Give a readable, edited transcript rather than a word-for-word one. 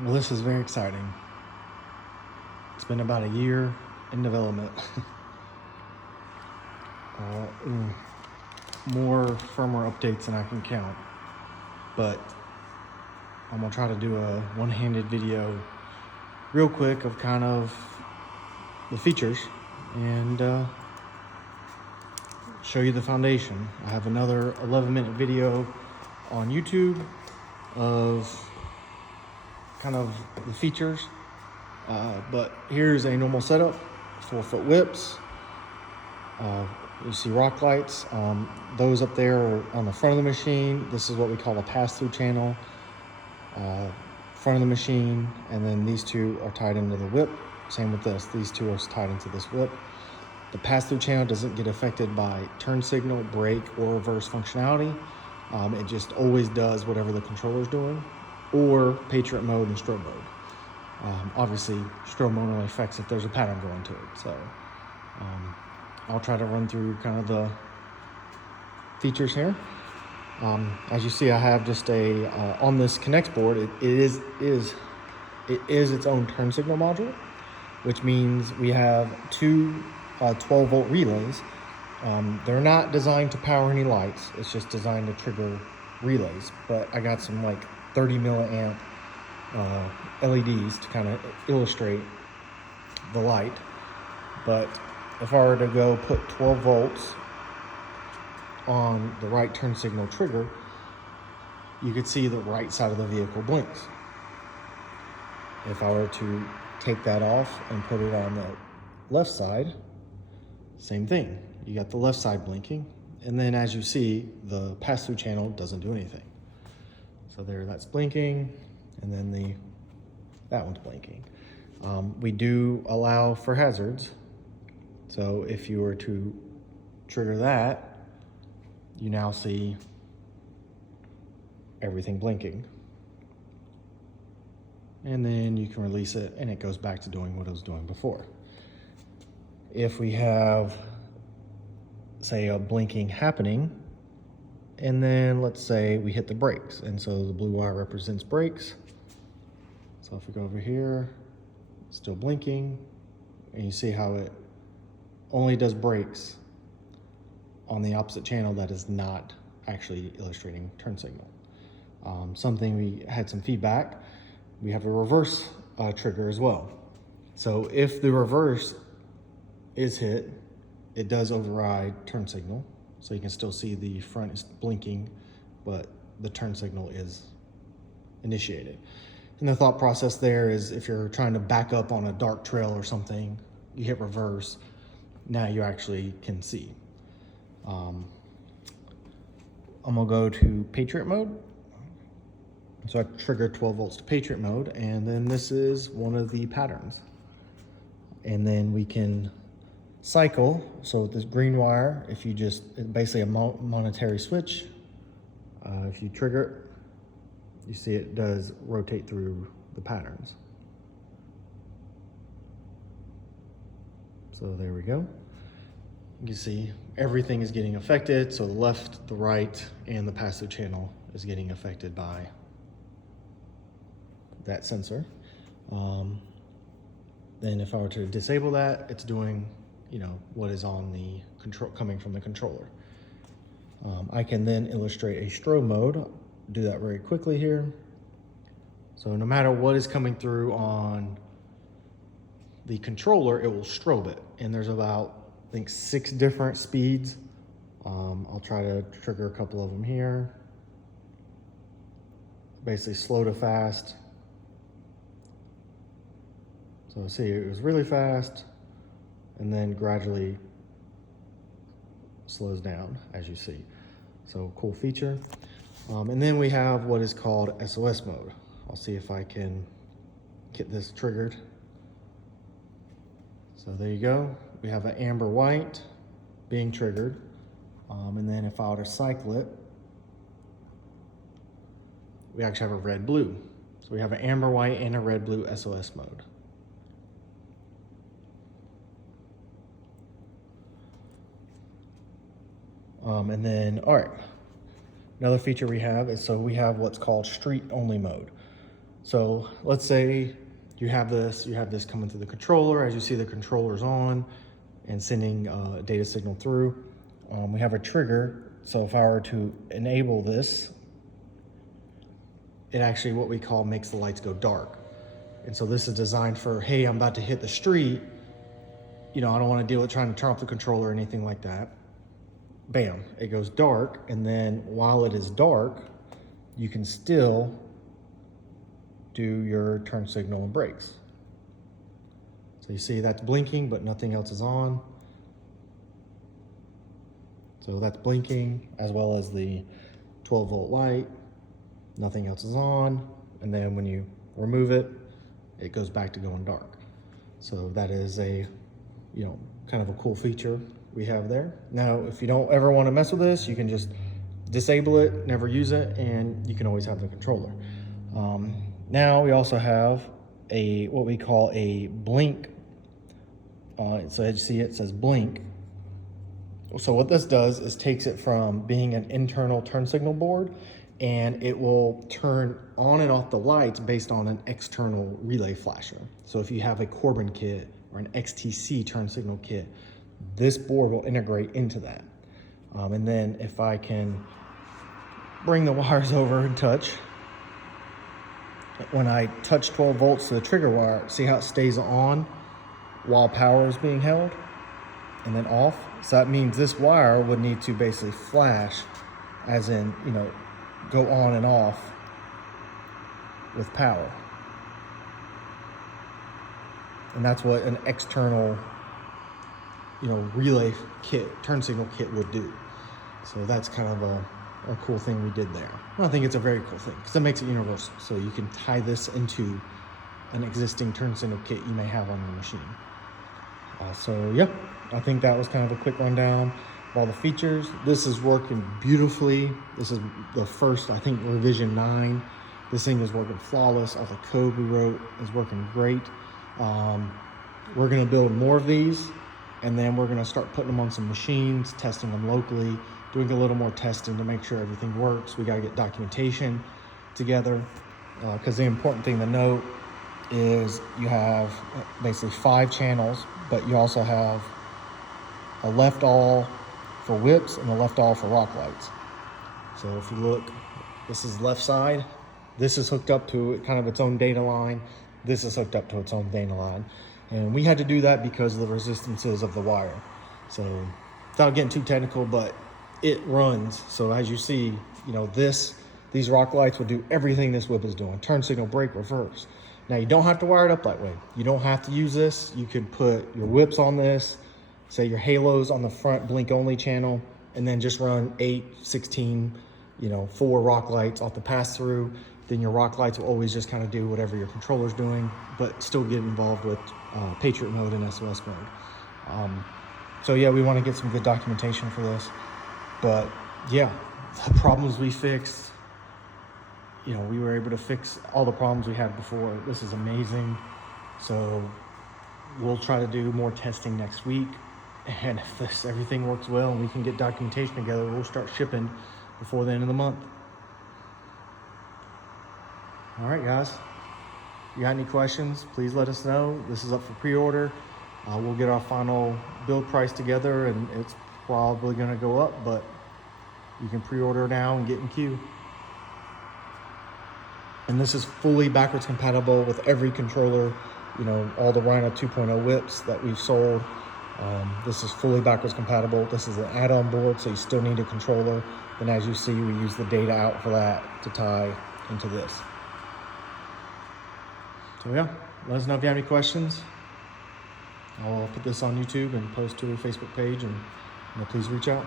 Well, this is very exciting. It's been about a year in development. More firmware updates than I can count. But I'm gonna try to do a one-handed video real quick of kind of the features and show you the foundation. I have another 11-minute video on YouTube of kind of the features. But here's a normal setup, 4-foot whips. You see rock lights. Those up there are on the front of the machine. This is what we call a pass-through channel. Front of the machine, and then these two are tied into the whip. Same with this. These two are tied into this whip. The pass-through channel doesn't get affected by turn signal, brake, or reverse functionality. It just always does whatever the controller's doing, or Patriot mode and strobe mode. Obviously, strobe mode only affects if there's a pattern going to it. So I'll try to run through kind of the features here. As you see, I have just a on this Connex board. It is its own turn signal module, which means we have two 12-volt relays. They're not designed to power any lights. It's just designed to trigger relays. But I got some like 30 milliamp LEDs to kind of illustrate the light. But if I were to go put 12 volts on the right turn signal trigger, you could see the right side of the vehicle blinks. If I were to take that off and put it on the left side, same thing. You got the left side blinking, and then as you see, the pass-through channel doesn't do anything. So there, that's blinking, and then that one's blinking. We do allow for hazards. So if you were to trigger that, you now see everything blinking. And then you can release it and it goes back to doing what it was doing before. If we have, say, a blinking happening, and then let's say we hit the brakes, and so the blue wire represents brakes. So if we go over here, it's still blinking, and you see how it only does brakes on the opposite channel that is not actually illustrating turn signal. Something we had some feedback, we have a reverse trigger as well. So if the reverse is hit, it does override turn signal. So you can still see the front is blinking, but the turn signal is initiated. And the thought process there is if you're trying to back up on a dark trail or something, you hit reverse, now you actually can see. I'm gonna go to Patriot mode. So I trigger 12 volts to Patriot mode, and then this is one of the patterns. And then we can cycle. So this green wire, if you just, it's basically a monetary switch. If you trigger it, you see it does rotate through the patterns. So there we go. You can see everything is getting affected. So the left, the right, and the passive channel is getting affected by that sensor. Then if I were to disable that, it's doing, what is on the control, coming from the controller. I can then illustrate a strobe mode. Do that very quickly here. So no matter what is coming through on the controller, it will strobe it. And there's about, I think, 6 different speeds. I'll try to trigger a couple of them here. Basically slow to fast. So see, it was really fast and then gradually slows down, as you see. So cool feature. And then we have what is called SOS mode. I'll see if I can get this triggered. So there you go. We have an amber white being triggered. And then if I were to cycle it, we actually have a red blue. So we have an amber white and a red blue SOS mode. And then, all right, another feature we have is, so we have what's called street only mode. So let's say you have this coming through the controller. As you see, the controller's on and sending a data signal through. We have a trigger. So if I were to enable this, it actually, what we call, makes the lights go dark. And so this is designed for, hey, I'm about to hit the street. You know, I don't want to deal with trying to turn off the controller or anything like that. Bam, it goes dark. And then while it is dark, you can still do your turn signal and brakes. So you see that's blinking, but nothing else is on. So that's blinking, as well as the 12-volt light. Nothing else is on. And then when you remove it, it goes back to going dark. So that is a, you know, kind of a cool feature we have there. Now, if you don't ever want to mess with this, you can just disable it, never use it, and you can always have the controller. Now we also have what we call a blink. So as you see, it says blink. So what this does is takes it from being an internal turn signal board, and it will turn on and off the lights based on an external relay flasher. So if you have a Corbin kit or an XTC turn signal kit, this board will integrate into that. And then if I can bring the wires over and touch, when I touch 12 volts to the trigger wire, see how it stays on while power is being held and then off? So that means this wire would need to basically flash, as in, you know, go on and off with power. And that's what an external, you know, relay kit, turn signal kit would do. So that's kind of a cool thing we did there. I think it's a very cool thing because it makes it universal. So you can tie this into an existing turn signal kit you may have on your machine. So yeah, I think that was kind of a quick rundown of all the features. This is working beautifully. This is the first, I think, revision 9. This thing is working flawless. All the code we wrote is working great. We're gonna build more of these, and then we're gonna start putting them on some machines, testing them locally, doing a little more testing to make sure everything works. We gotta get documentation together, because the important thing to note is you have basically 5 channels, but you also have a left all for whips and a left all for rock lights. So if you look, this is left side. This is hooked up to kind of its own data line. This is hooked up to its own data line. And we had to do that because of the resistances of the wire. So without getting too technical, but it runs. So as you see, you know, these rock lights will do everything this whip is doing. Turn signal, brake, reverse. Now you don't have to wire it up that way. You don't have to use this. You could put your whips on this, say your halos on the front blink only channel, and then just run 8, 16, you know, 4 rock lights off the pass through. Then your rock lights will always just kind of do whatever your controller's doing, but still get involved with Patriot mode and SOS mode. So yeah, we want to get some good documentation for this. But yeah, the problems we fixed, you know, we were able to fix all the problems we had before. This is amazing. So we'll try to do more testing next week. And if everything works well and we can get documentation together, we'll start shipping before the end of the month. All right, guys. If you got any questions, please let us know. This is up for pre-order. We'll get our final build price together, and it's probably going to go up, but you can pre-order now and get in queue. And this is fully backwards compatible with every controller, you know, all the Rhino 2.0 whips that we've sold. This is fully backwards compatible. This is an add-on board, so you still need a controller. And as you see, we use the data out for that to tie into this. So yeah, let us know if you have any questions. I'll put this on YouTube and post to our Facebook page, and please reach out.